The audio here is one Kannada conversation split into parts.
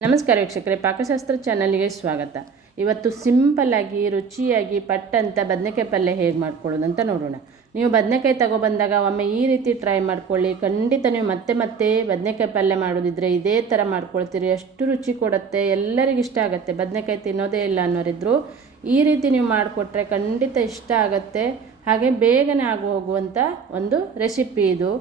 ನಮಸ್ಕಾರ ವೀಕ್ಷಕರೇ, ಪಾಕಶಾಸ್ತ್ರ ಚಾನಲ್ಗೆ ಸ್ವಾಗತ. ಇವತ್ತು ಸಿಂಪಲ್ಲಾಗಿ ರುಚಿಯಾಗಿ, ಪಟ್ಟಂತ ಬದನೆಕಾಯಿ ಪಲ್ಯ ಹೇಗೆ ಮಾಡ್ಕೊಳ್ಳೋದು ಅಂತ ನೋಡೋಣ. ನೀವು ಬದನೆಕಾಯಿ ತಗೊಬಂದಾಗ ಒಮ್ಮೆ ಈ ರೀತಿ ಟ್ರೈ ಮಾಡ್ಕೊಳ್ಳಿ. ಖಂಡಿತ ನೀವು ಮತ್ತೆ ಮತ್ತೆ ಬದನೆಕಾಯಿ ಪಲ್ಯ ಮಾಡೋದಿದ್ರೆ ಇದೇ ಥರ ಮಾಡ್ಕೊಳ್ತೀರಿ. ಅಷ್ಟು ರುಚಿ ಕೊಡುತ್ತೆ, ಎಲ್ಲರಿಗೂ ಇಷ್ಟ ಆಗುತ್ತೆ. ಬದನೆಕಾಯಿ ತಿನ್ನೋದೇ ಇಲ್ಲ ಅನ್ನೋರಿದ್ರು ಈ ರೀತಿ ನೀವು ಮಾಡಿಕೊಟ್ರೆ ಖಂಡಿತ ಇಷ್ಟ ಆಗುತ್ತೆ. ಹಾಗೆ ಬೇಗನೆ ಆಗು ಹೋಗುವಂಥ ಒಂದು ರೆಸಿಪಿ ಇದು.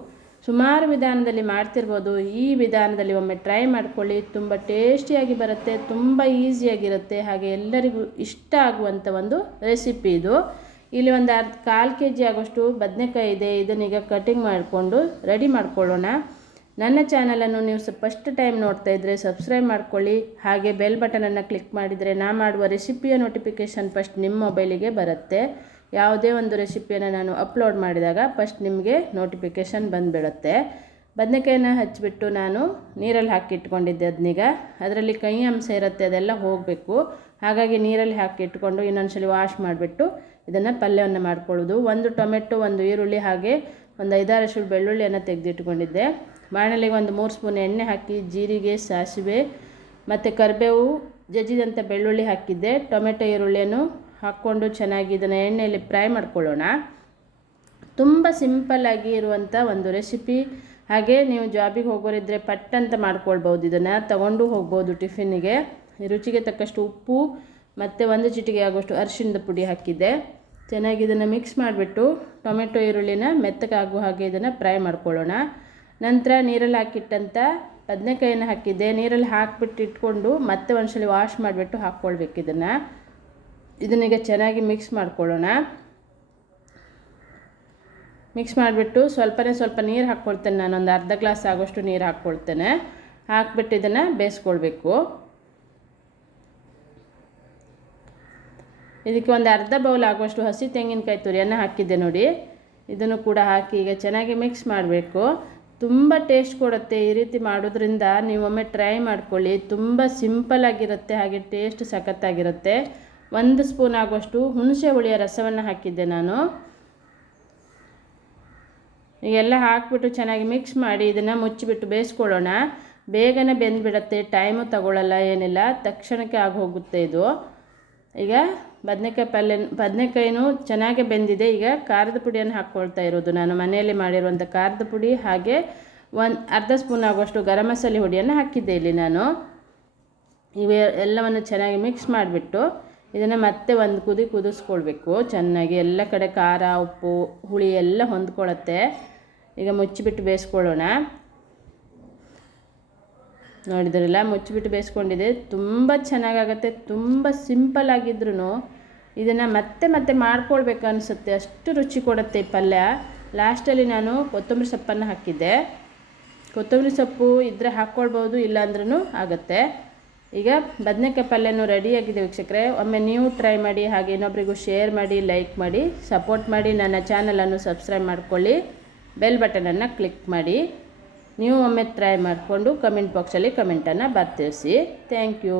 ಸುಮಾರು ವಿಧಾನದಲ್ಲಿ ಮಾಡ್ತಿರ್ಬೋದು, ಈ ವಿಧಾನದಲ್ಲಿ ಒಮ್ಮೆ ಟ್ರೈ ಮಾಡ್ಕೊಳ್ಳಿ. ತುಂಬ ಟೇಸ್ಟಿಯಾಗಿ ಬರುತ್ತೆ, ತುಂಬ ಈಸಿಯಾಗಿರುತ್ತೆ ಹಾಗೆ ಎಲ್ಲರಿಗೂ ಇಷ್ಟ ಆಗುವಂಥ ಒಂದು ರೆಸಿಪಿ ಇದು. ಇಲ್ಲಿ ಒಂದು ಅರ್ಧ ಕಾಲು ಕೆ ಜಿ ಆಗೋಷ್ಟು ಬದನೆಕಾಯಿ ಇದೆ ಇದನ್ನೀಗ ಕಟಿಂಗ್ ಮಾಡಿಕೊಂಡು ರೆಡಿ ಮಾಡ್ಕೊಳ್ಳೋಣ. ನನ್ನ ಚಾನಲನ್ನು ನೀವು ಫಸ್ಟ್ ಟೈಮ್ ನೋಡ್ತಾ ಇದ್ದರೆ ಸಬ್ಸ್ಕ್ರೈಬ್ ಮಾಡ್ಕೊಳ್ಳಿ. ಹಾಗೆ ಬೆಲ್ ಬಟನನ್ನು ಕ್ಲಿಕ್ ಮಾಡಿದರೆ ನಾ ಮಾಡುವ ರೆಸಿಪಿಯ ನೋಟಿಫಿಕೇಷನ್ ಫಸ್ಟ್ ನಿಮ್ಮ ಮೊಬೈಲಿಗೆ ಬರುತ್ತೆ. ಯಾವುದೇ ಒಂದು ರೆಸಿಪಿಯನ್ನು ನಾನು ಅಪ್ಲೋಡ್ ಮಾಡಿದಾಗ ಫಸ್ಟ್ ನಿಮಗೆ ನೋಟಿಫಿಕೇಷನ್ ಬಂದುಬಿಡುತ್ತೆ. ಬದನೆಕಾಯಿನ ಹಚ್ಚಿಬಿಟ್ಟು ನಾನು ನೀರಲ್ಲಿ ಹಾಕಿ ಇಟ್ಕೊಂಡಿದ್ದೆ ಅದನ್ನೀಗ ಅದರಲ್ಲಿ ಕೈ ಅಂಶ ಇರುತ್ತೆ, ಅದೆಲ್ಲ ಹೋಗಬೇಕು. ಹಾಗಾಗಿ ನೀರಲ್ಲಿ ಹಾಕಿ ಇಟ್ಕೊಂಡು ಇನ್ನೊಂದ್ಸಲಿ ವಾಶ್ ಮಾಡಿಬಿಟ್ಟು ಇದನ್ನು ಪಲ್ಯವನ್ನು ಮಾಡ್ಕೊಳ್ಳೋದು. ಒಂದು ಟೊಮೆಟೊ, ಒಂದು ಈರುಳ್ಳಿ ಹಾಗೆ ಒಂದು ಐದಾರಷ್ಟು ಬೆಳ್ಳುಳ್ಳಿಯನ್ನು ತೆಗೆದಿಟ್ಕೊಂಡಿದ್ದೆ. ಬಾಣಲಿಗೆ ಒಂದು ಮೂರು ಸ್ಪೂನ್ ಎಣ್ಣೆ ಹಾಕಿ, ಜೀರಿಗೆ, ಸಾಸಿವೆ ಮತ್ತು ಕರಿಬೇವು ಜಜ್ಜಿದಂಥ ಬೆಳ್ಳುಳ್ಳಿ ಹಾಕಿದ್ದೆ. ಟೊಮೆಟೊ, ಈರುಳ್ಳಿಯನ್ನು ಹಾಕ್ಕೊಂಡು ಚೆನ್ನಾಗಿ ಇದನ್ನು ಎಣ್ಣೆಯಲ್ಲಿ ಫ್ರೈ ಮಾಡ್ಕೊಳ್ಳೋಣ. ತುಂಬ ಸಿಂಪಲ್ಲಾಗಿ ಇರುವಂಥ ಒಂದು ರೆಸಿಪಿ. ಹಾಗೆ ನೀವು ಜಾಬಿಗೆ ಹೋಗೋರಿದ್ದರೆ ಪಟ್ ಅಂತ ಮಾಡ್ಕೊಳ್ಬೋದು ಇದನ್ನು ತಗೊಂಡು ಹೋಗ್ಬೋದು ಟಿಫಿನ್ಗೆ ರುಚಿಗೆ ತಕ್ಕಷ್ಟು ಉಪ್ಪು ಮತ್ತು ಒಂದು ಚಿಟಿಕೆ ಆಗೋಷ್ಟು ಅರಿಶಿಣದ ಪುಡಿ ಹಾಕಿದ್ದೆ. ಚೆನ್ನಾಗಿ ಇದನ್ನು ಮಿಕ್ಸ್ ಮಾಡಿಬಿಟ್ಟು ಟೊಮೆಟೊ, ಈರುಳ್ಳಿನ ಮೆತ್ತಗಾಗುವ ಹಾಗೆ ಇದನ್ನು ಫ್ರೈ ಮಾಡ್ಕೊಳ್ಳೋಣ. ನಂತರ ನೀರಲ್ಲಿ ಹಾಕಿಟ್ಟಂಥ ಬದನೆಕಾಯಿನ ಹಾಕಿದ್ದೆ. ನೀರಲ್ಲಿ ಹಾಕಿಬಿಟ್ಟು ಇಟ್ಕೊಂಡು ಮತ್ತೆ ಒಂದ್ಸಲಿ ವಾಶ್ ಮಾಡಿಬಿಟ್ಟು ಹಾಕ್ಕೊಳ್ಬೇಕು ಇದನ್ನು. ಇದನ್ನೀಗ ಚೆನ್ನಾಗಿ ಮಿಕ್ಸ್ ಮಾಡ್ಕೊಳ್ಳೋಣ. ಮಿಕ್ಸ್ ಮಾಡಿಬಿಟ್ಟು ಸ್ವಲ್ಪನೇ ಸ್ವಲ್ಪ ನೀರು ಹಾಕ್ಕೊಳ್ತೇನೆ ಒಂದು ಅರ್ಧ ಗ್ಲಾಸ್ ಆಗೋಷ್ಟು ನೀರು ಹಾಕ್ಕೊಳ್ತೇನೆ. ಹಾಕ್ಬಿಟ್ಟು ಇದನ್ನು ಬೇಯಿಸ್ಕೊಳ್ಬೇಕು. ಇದಕ್ಕೆ ಒಂದು ಅರ್ಧ ಬೌಲ್ ಆಗುವಷ್ಟು ಹಸಿ ತೆಂಗಿನಕಾಯಿ ತುರಿಯನ್ನು ಹಾಕಿದ್ದೆ ನೋಡಿ. ಇದನ್ನು ಕೂಡ ಹಾಕಿ ಈಗ ಚೆನ್ನಾಗಿ ಮಿಕ್ಸ್ ಮಾಡಬೇಕು. ತುಂಬ ಟೇಸ್ಟ್ ಕೊಡುತ್ತೆ ಈ ರೀತಿ ಮಾಡೋದ್ರಿಂದ. ನೀವೊಮ್ಮೆ ಟ್ರೈ ಮಾಡ್ಕೊಳ್ಳಿ. ತುಂಬ ಸಿಂಪಲ್ ಆಗಿರುತ್ತೆ, ಹಾಗೆ ಟೇಸ್ಟ್ ಸಖತ್ತಾಗಿರುತ್ತೆ. ಒಂದು ಸ್ಪೂನ್ ಆಗುವಷ್ಟು ಹುಣಸೆ ಹುಳಿಯ ರಸವನ್ನು ಹಾಕಿದ್ದೆ ನಾನು. ಎಲ್ಲ ಹಾಕ್ಬಿಟ್ಟು ಚೆನ್ನಾಗಿ ಮಿಕ್ಸ್ ಮಾಡಿ ಇದನ್ನು ಮುಚ್ಚಿಬಿಟ್ಟು ಬೇಯಿಸ್ಕೊಳ್ಳೋಣ. ಬೇಗನೆ ಬೆಂದುಬಿಡತ್ತೆ ಟೈಮು ತಗೊಳ್ಳಲ್ಲ ಏನಿಲ್ಲ. ತಕ್ಷಣಕ್ಕೆ ಆಗೋಗುತ್ತೆ ಇದು. ಈಗ ಬದನೆಕಾಯಿ ಪಲ್ಯ ಬದನೆಕಾಯಿನೂ ಚೆನ್ನಾಗಿ ಬೆಂದಿದೆ. ಈಗ ಖಾರದ ಪುಡಿಯನ್ನು ಹಾಕ್ಕೊಳ್ತಾ ಇರೋದು ನಾನು. ಮನೆಯಲ್ಲಿ ಮಾಡಿರುವಂಥ ಖಾರದ ಪುಡಿ ಹಾಗೆ ಒಂದು ಅರ್ಧ ಸ್ಪೂನ್ ಆಗುವಷ್ಟು ಗರಂ ಮಸಾಲೆ ಹುಡಿಯನ್ನು ಹಾಕಿದ್ದೆ ಇಲ್ಲಿ ನಾನು. ಇವೆ ಎಲ್ಲವನ್ನು ಚೆನ್ನಾಗಿ ಮಿಕ್ಸ್ ಮಾಡಿಬಿಟ್ಟು ಇದನ್ನು ಮತ್ತೆ ಒಂದು ಕುದಿ ಕುದಿಸ್ಕೊಳ್ಬೇಕು. ಚೆನ್ನಾಗಿ ಎಲ್ಲ ಕಡೆ ಖಾರ, ಉಪ್ಪು, ಹುಳಿ ಎಲ್ಲ ಹೊಂದ್ಕೊಳ್ಳುತ್ತೆ ಈಗ ಮುಚ್ಚಿಬಿಟ್ಟು ಬೇಯಿಸ್ಕೊಳ್ಳೋಣ. ನೋಡಿದ್ರಲ್ಲ, ಮುಚ್ಚಿಬಿಟ್ಟು ಬೇಯಿಸ್ಕೊಂಡಿದೆ. ತುಂಬ ಚೆನ್ನಾಗಾಗತ್ತೆ, ತುಂಬ ಸಿಂಪಲ್ ಆಗಿದ್ರು ಇದನ್ನು ಮತ್ತೆ ಮತ್ತೆ ಮಾಡ್ಕೊಳ್ಬೇಕು ಅನಿಸುತ್ತೆ. ಅಷ್ಟು ರುಚಿ ಕೊಡುತ್ತೆ ಈ ಪಲ್ಯ. ಲಾಸ್ಟಲ್ಲಿ ನಾನು ಕೊತ್ತಂಬರಿ ಸೊಪ್ಪನ್ನು ಹಾಕಿದ್ದೆ. ಕೊತ್ತಂಬರಿ ಸೊಪ್ಪು ಇದ್ದರೆ ಹಾಕ್ಕೊಳ್ಬೋದು ಇಲ್ಲಾಂದ್ರೂ ಆಗುತ್ತೆ. ಈಗ ಬದನೆಕಾಯಿ ಪಲ್ಯನೂ ರೆಡಿಯಾಗಿದೆ ವೀಕ್ಷಕರೆ. ಒಮ್ಮೆ ನೀವು ಟ್ರೈ ಮಾಡಿ, ಹಾಗೆ ಇನ್ನೊಬ್ರಿಗೂ ಶೇರ್ ಮಾಡಿ ಲೈಕ್ ಮಾಡಿ ಸಪೋರ್ಟ್ ಮಾಡಿ ನನ್ನ ಚಾನಲನ್ನು ಸಬ್ಸ್ಕ್ರೈಬ್ ಮಾಡ್ಕೊಳ್ಳಿ. ಬೆಲ್ ಬಟನನ್ನು ಕ್ಲಿಕ್ ಮಾಡಿ. ನೀವು ಒಮ್ಮೆ ಟ್ರೈ ಮಾಡಿಕೊಂಡು ಕಮೆಂಟ್ ಬಾಕ್ಸಲ್ಲಿ ಕಮೆಂಟನ್ನು ಬರ್ತಿರಿಸಿ. Thank you